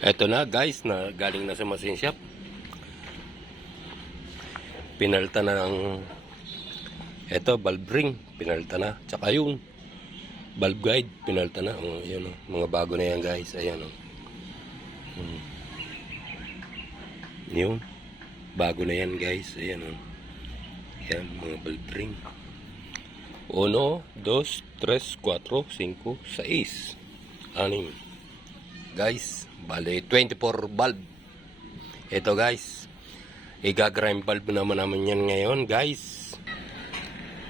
Eto na guys, na galing na sa machine shop. Pinalta na ng eto, valve ring, pinalta na. Tsaka yung valve guide, pinalta na. Ayan, mga bago na yan guys. Ayan o. Yun. Bago na yan guys. Ayan o. Ayan, mga valve ring. 1, 2, 3, 4, 5, 6. 6. Guys, bale 24 valve. Ito guys, i-grind valve naman yan ngayon guys.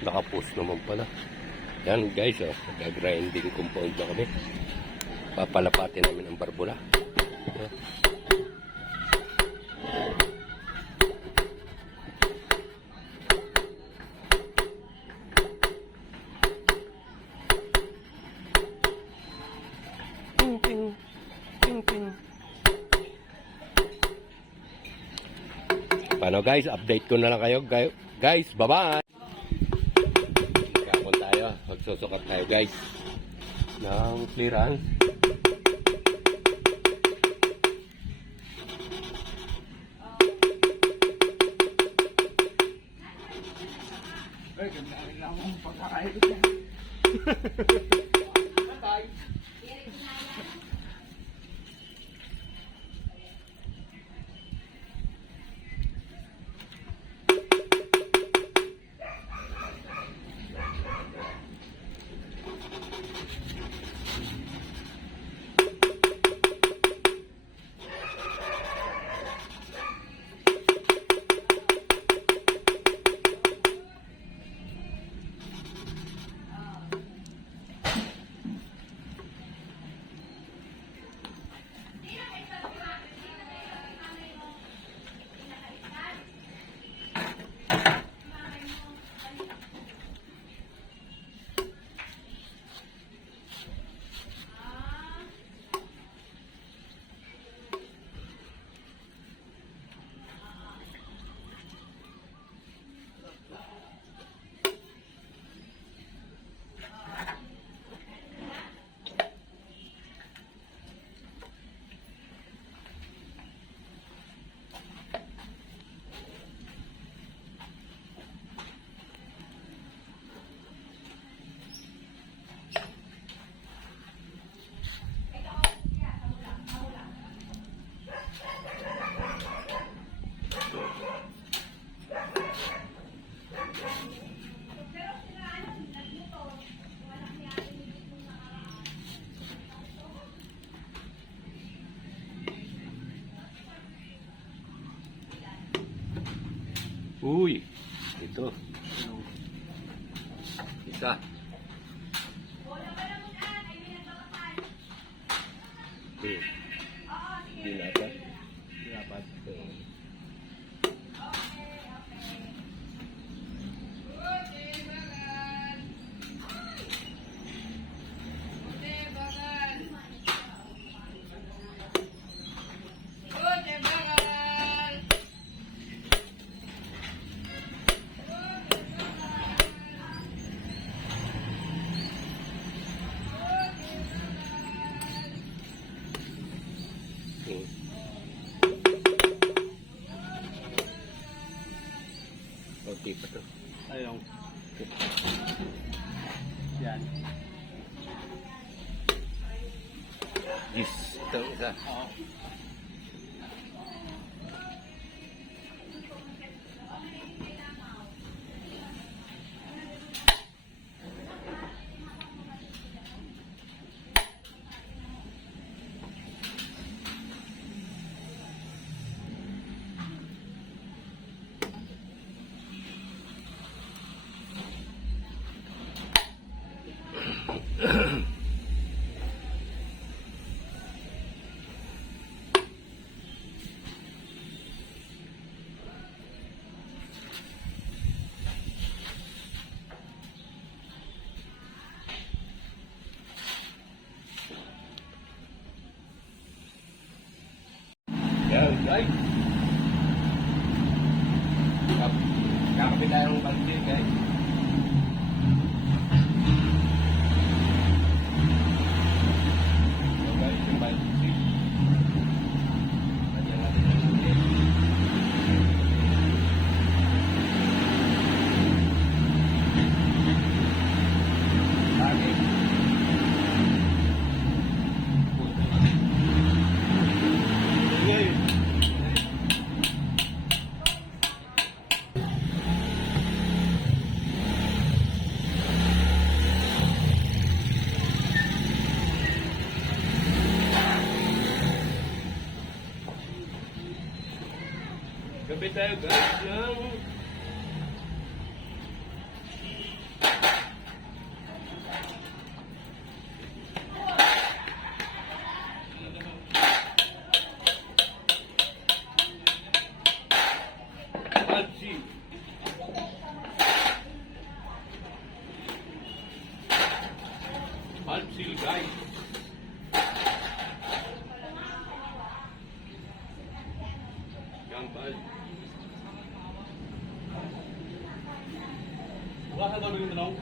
Nakapost naman pala. Yan guys, oh, grinding compound na kami. Papalapatin namin ang barbula. Paano guys, update ko na lang kayo guys, bye bye. Kapon tayo, magsusukat tayo guys ng clearance. Ay, ganda rin lang ang pagkakain. Bye. Uy, ito. Isa. Dinapat. Dinapat. Okay pa to. Ayun. Yan. Yes. Ito isa. Oo. Yan guys. Kakapit tayo ng balde guys. So guys, yung balde. Kapit tayo guys ng Alsi. Alsi guys. Yang bal. Wala ka gawin mo lang.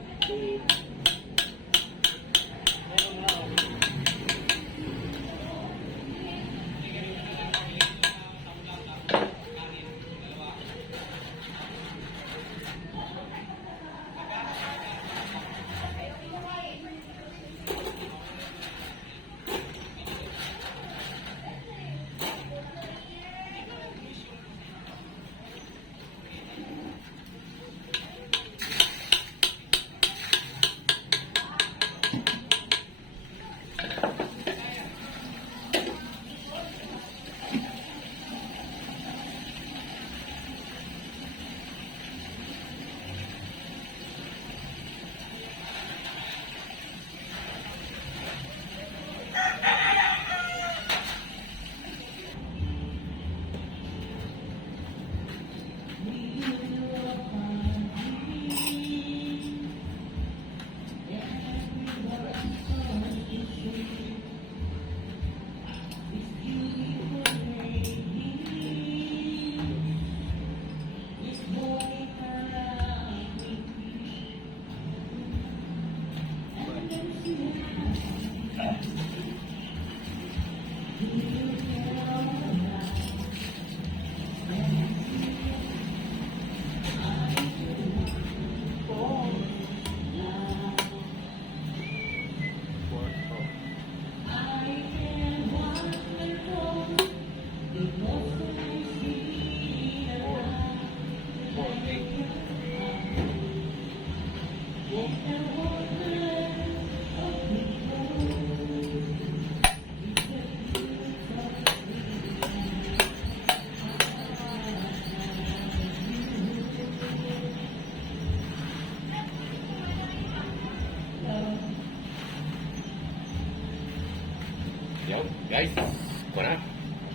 Yan, guys. Ito na.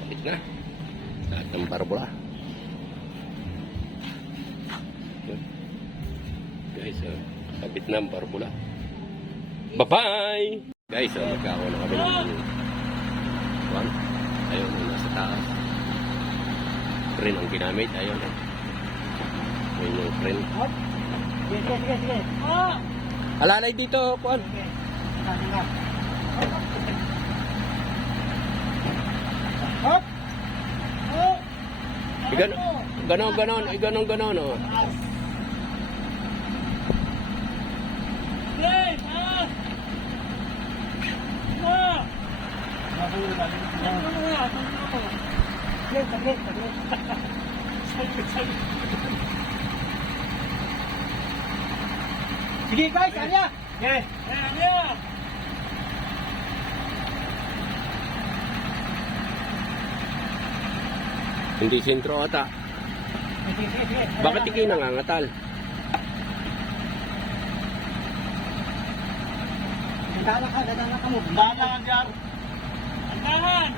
Kapit na. Lahat ng parabola. Yan. Guys, kapit na ang parabola. Bye-bye! Guys, magkakawa na kami ng one. Ayun, nasa taas. Print ang ginamit. Ayun. Ayun yung print. Sige. Alalay dito, Juan. Hop! Oh! Ganon, oh. Play! Ah! Ah! Sige guys, Arya! Sige! Arya! Hindi sentro ata. Bakit ikaw nangangatal? Dadala ka mo. Dadala Jar. Andahan!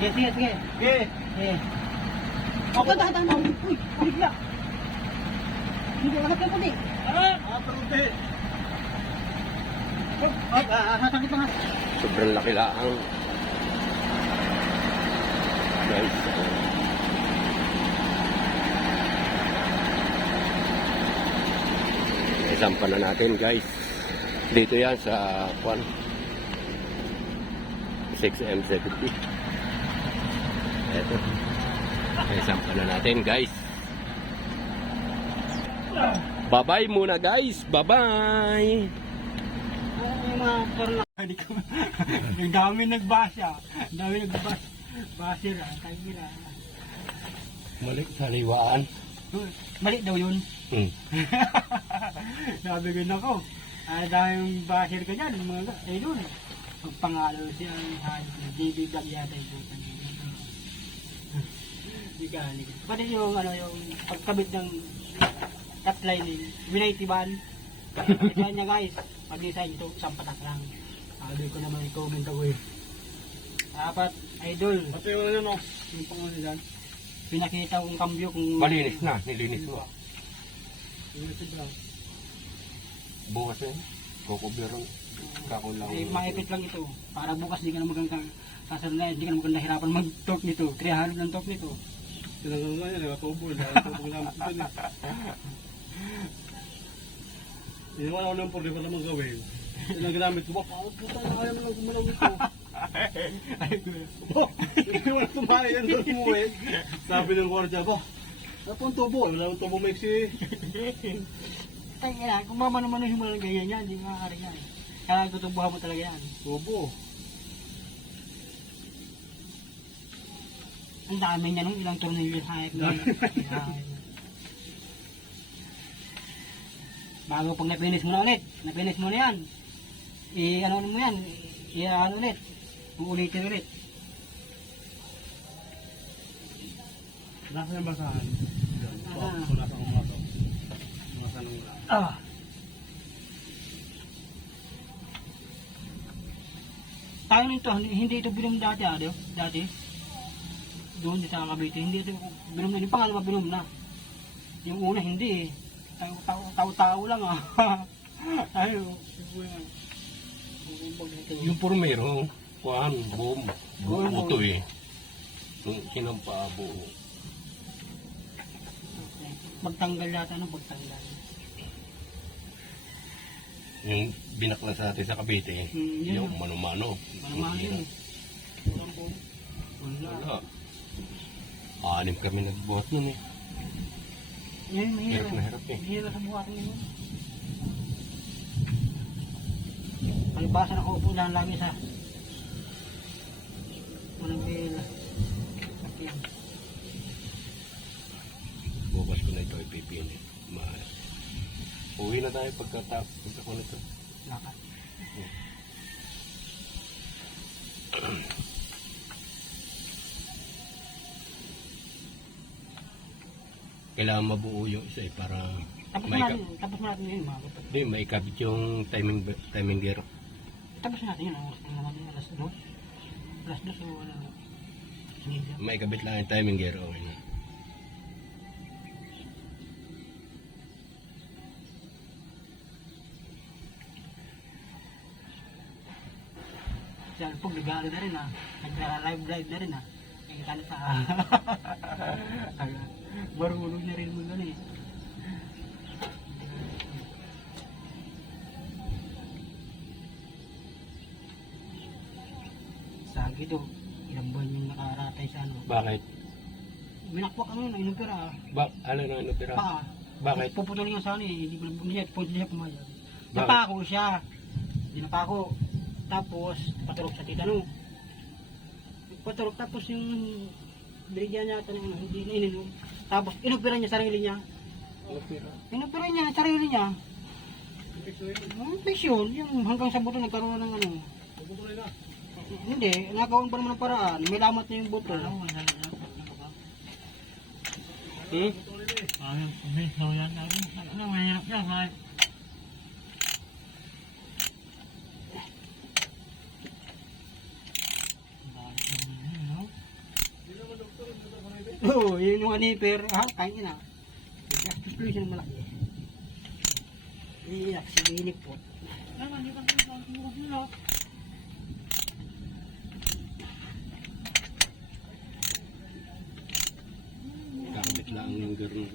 Sige. Sige. Ako dahan mo. Uy, bigla. Hindi lahat ka puti. Puti. Sakit na. Sobrang laki laang. Guys. Isampa na natin guys. Dito yan sa Juan 6M70. Eto. Isampa na natin guys. Bye-bye muna guys. Bye-bye. Yung dami nagbasa. Basir. Tayo nila. Malik sa liwaan. Mali daw yun. Hmm. Sabi ko na ko. Dahil basir ka dyan. Mga ayun. Pagpangalo siya, JB Vlog yata yung kanina. Liga. Pati yung yung pagkabit ng cut line ni Winaytiban. Ito niya guys, pag-design ito, isang patak lang. Sabi ko naman i-comment ako eh. Dapat, idol. Pati yung ano, yung pangulo dyan. Pinakita kong kambyo kung... Malinis na, nilinis mo. Winaytiban. Bukas yun. Kukubiran. Kakulang. Maipit lang ito. Para bukas di ka na magandang sasalunan, di ka na magandang hirapan mag-talk nito. 300 ng talk nito. Tinanong nga yan, nakatubo. Nakatubo namin ito eh. Hindi naman ako ng problema naman gawin. Yun ang ginamit ko. Baka, puta na kaya mo lang gumalaw ito. Hindi mo na tumahay yan doon mo eh. Sabi ng gwardiya, bo, ano pong tubo? Wala akong tubo maiksi. Tayo na, kung mamano-manohin mo lang ganyan yan, hindi makakari yan. Kaya tutubuhan mo talaga yan. Tubo. Ang dami niya nung ilang tornilyo sa hayop na yan. Bago pag napinis mo na ulit, napinis mo na yan. I-ano mo yan, i-ano ulit. Uulitin ulit. Nasa yung basahan. Ah. Wala sa akong mga to. Mga sanong lang. Ah. Tayo nito, hindi ito binom dati dati. Doon sa Cavite, hindi ito binom na. Yung pangalawa binom na. Yung una hindi eh. Tao-tao lang ah. Tayo. Yung pormero, kuhan, boom. Buto eh. Nung kinampa, buo. Magtanggal yata, magtanggal. Yung binakla sa atin sa Cavite, Yun. yung mano-mano. Malamang yun eh. Walang buo. Wala. Wala. 6 kami nagbuhat nun eh. Yan, mahirap. Hirap na hirap eh. Mahirap sa buhatin yun. Palibasa na kaupo lang lagi sa walang pila. Okay. Bukas ko na ito ipipili. Uwi na tayo pagkatapos ko nito. Lakad. Kailangan mabuo yung isa eh para Tapos mo natin yun mga kapatid. Hindi, may ikabit yung timing gear. Tapos natin yun. Ang natin alas 2. Alas 2 o wala. Hindi. May ikabit lang yung timing gear. Okay na. Sa Alpog, nag-ano na rin ah. Nag-live na rin ah. Nakikita na sa... Marunong na rin mo gano'n eh. Sagi to. Ilang buwan yung nakaratay sa ano. Bakit? Binakpak ang yun, inopera ah. Ano na inopera? Paa. Bakit? Puputulin nga sana eh. Hindi siya pumayag. Bakit? Napako siya. Napako. Tapos, paturok sa titano. Paturok tapos yung binigyan niya ata ng hindi na ininom. Tapos, inopera niya sarili niya. Inopera? Inopera niya sarili niya. Infection. Yung hanggang sa buto nagkaroon ng ano. Tubutuloy na. Hindi. Nagawan pa naman ng paraan. May lamat na yung buto. Oo, yun yung aniper. Kain ka na. Explosion siya ng malaki. Iiyak, sibilik po. Kakabit lang yung gear ng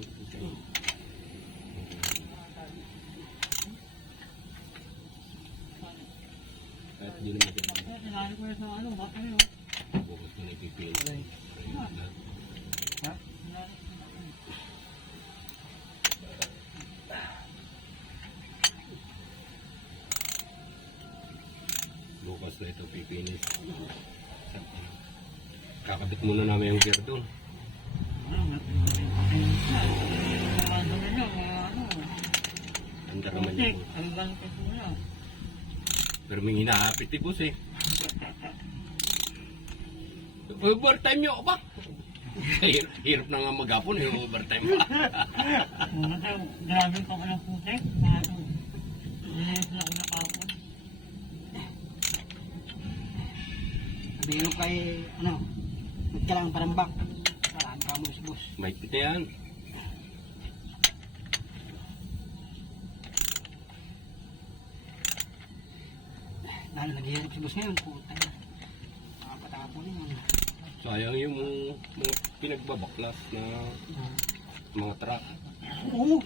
kahit di naman bukas ko na ipipili. Bukas na ito pipinis. Kakabit muna namin yung gear doon. Andar naman yun. Pero may hinahapit eh boss eh. Overtime nyo ba? Hirap na nga maghapon, yung overtime pa. Grabe ko ng putek. Nilayos na ako na kapon. Sabi ko kay, magkailangan parambak. Paraan ka mo, boss. May pita yan. Dahil naghihirap si boss ngayon, putay na. Nakapatapon yun. Sayang yung mga pinagbabaklas na mga truck. Oo,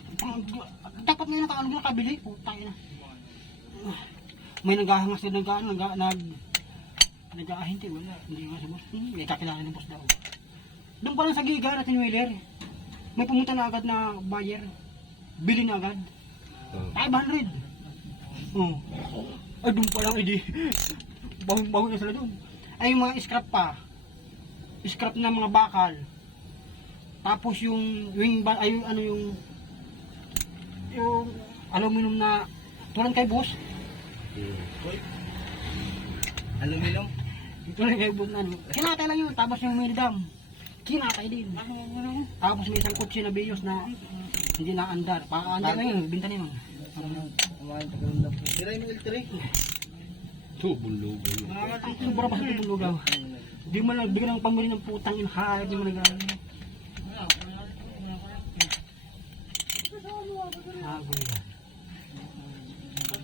dapat nga nakaalog na kabili, putay na. May naghahangas na nag-aahinti, wala. Hindi nga si boss. May kakilala ng boss daw. Doon pa lang sa Giga at Wheeler, may pumunta na agad na buyer. Bili na agad. 500. Oh. Ay, doon pa lang, edi. Bahon na sila doon. Ay, yung mga scrap pa. Scrap na mga bakal. Tapos yung wing bar, ay yung aluminum na tulad kay boss. Aluminum. Tulad kay boss na kinatay lang yun. Tapos yung milidam, kinatay din. Tapos may isang kutsi na biyos na hindi na andar. Paka-andar na yun, binta niyo. Tira yung L3. Tubulog. Sobra pa sa tubulog daw. Di mo lang bigyan ng pambili ng putang inhayag, di mo lang gano'n.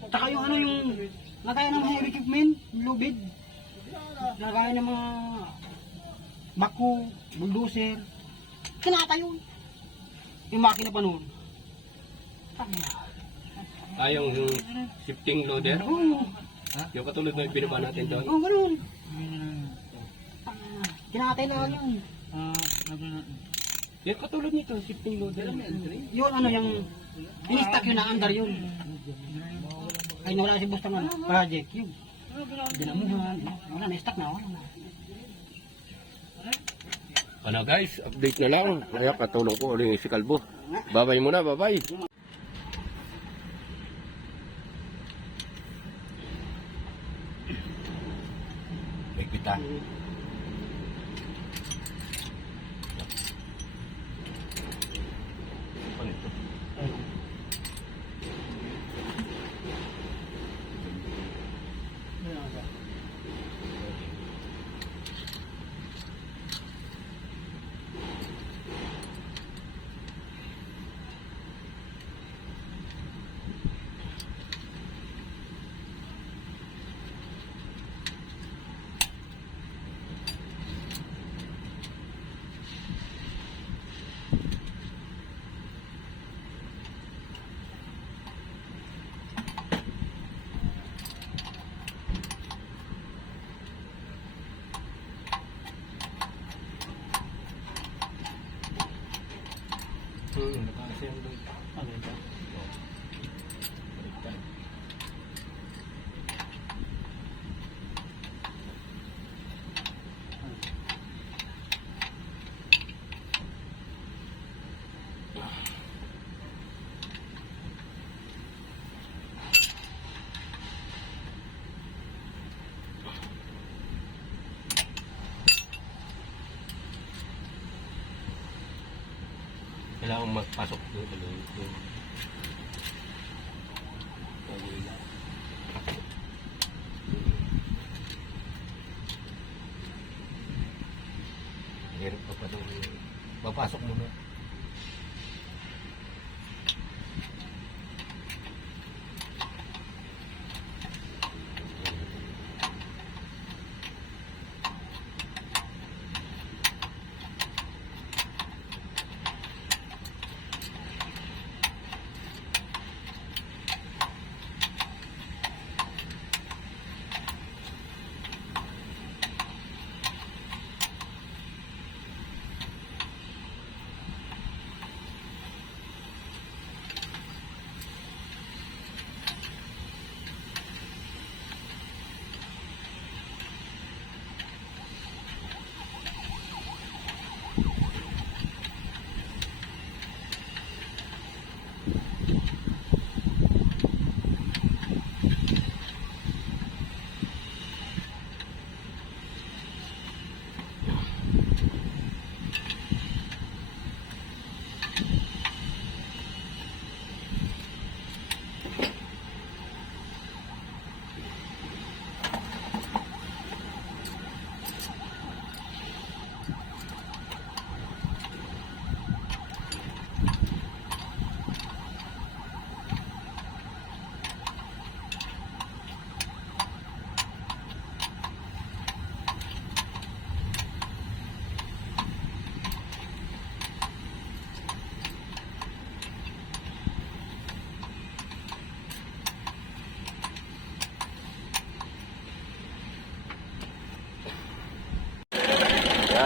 Tsaka yung lagay ng heavy equipment, lubid. Lagay ng mga bako, bulldozer. Kinata yun. Yung makina pa noon. Yung shifting loader. Oo. Yung katulad na yung binaba natin doon. Oo, gano'n. Kinatay na yun. Yung katulad nito, shifting loader. Yun yung in-stock yun na andar yun. Ay nawala si boss naman, project yun. Dinamuhan, wala na-stock na, wala na. Ano guys, update na lang. Kaya katulong ko ulit si Kalbo. Bye-bye muna, bye-bye. May pita. Ano ito? Nakakasya yung doon. Ano ito? Kailangan magpasok doon sa loob. Hirap pa pa doon. Papasok muna.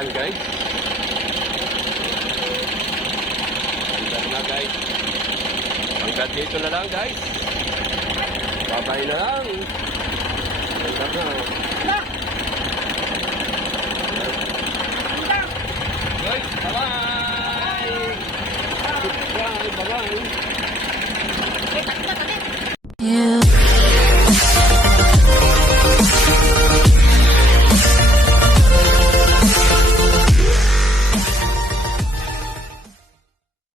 yan guys. Hanggang na guys. Hanggang dito na lang guys. Bye-bye na lang. Hanggang na. Guys, bye-bye. Bye-bye. You